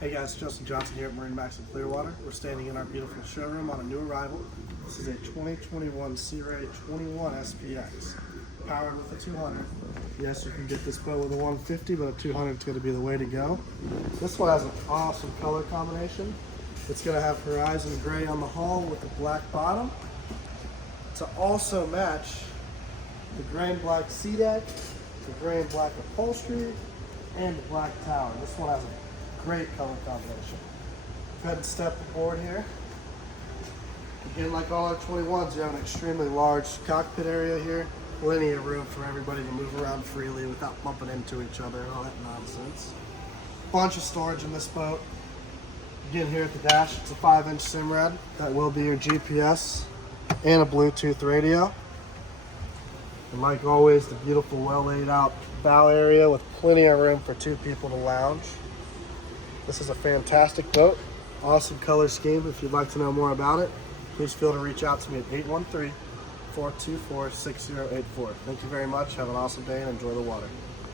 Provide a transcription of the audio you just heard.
Hey guys, Justin Johnson here at MarineMax in Clearwater. We're standing in our beautiful showroom on a new arrival. This is a 2021 Sea Ray 21 SPX, powered with a 200. Yes, you can get this boat with a 150, but a 200 is going to be the way to go. This one has an awesome color combination. It's going to have horizon gray on the hull with a black bottom to also match the gray and black sea deck, the gray and black upholstery, and the black tower. This one has a great color combination. Go ahead and step aboard here. Again, like all our 21s, you have an extremely large cockpit area here. Plenty of room for everybody to move around freely without bumping into each other and all that nonsense. Bunch of storage in this boat. Again, here at the dash, it's a 5-inch Simrad. That will be your GPS and a Bluetooth radio. And like always, the beautiful, well laid out bow area with plenty of room for 2 people to lounge. This is a fantastic boat, awesome color scheme. If you'd like to know more about it, please feel to reach out to me at 813-424-6084. Thank you very much. Have an awesome day and enjoy the water.